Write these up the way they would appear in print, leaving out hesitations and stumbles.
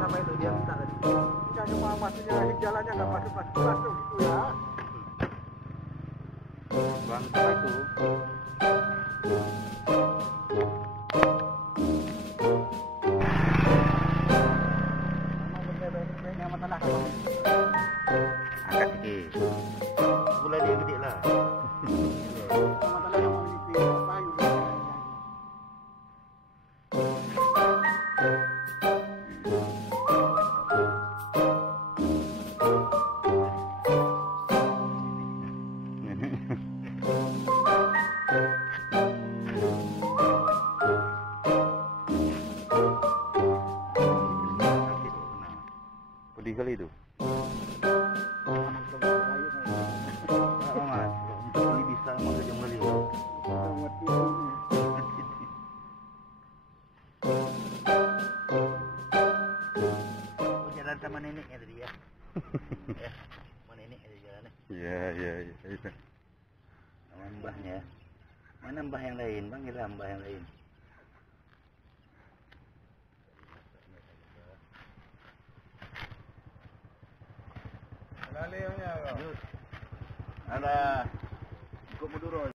sama itu dia minta tadi. Dia cuma maksudnya jalannya nggak masuk gitu ya. Bangsa itu. Angkat sikit. Bola dia gede lah. Pedih kali itu. Ini bisa masuk jam kali. Jalan sama neneknya tadi ya. Sama nenek ada jalan. Iya. Sama mbahnya. Mana mbah yang lain? Panggillah mbah yang lain. Ada ikut muduro.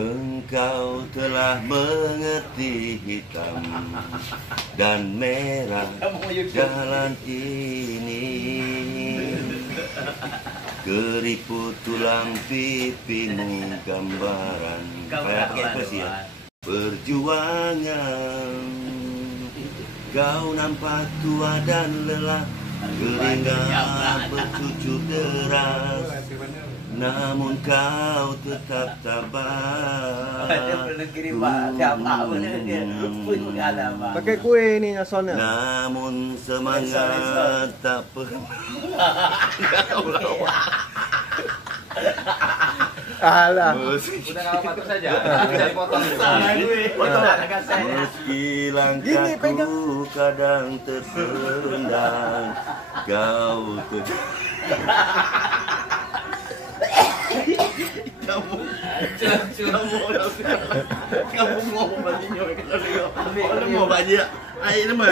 Engkau telah mengerti hitam dan merah jalan ini, keriput tulang pipimu gambaran perjuangan. Kau nampak tua dan lelah, keringat bercucur deras, namun kau tetap tabah. Pakai kue ini asonnya. Namun semangat tak pernah. Alah. Udah nggak apa-apa saja. Cari potong. Meski langkahku kadang tersendat, kau tetap. Kamu mau bajunya, mau baju, ayo nama.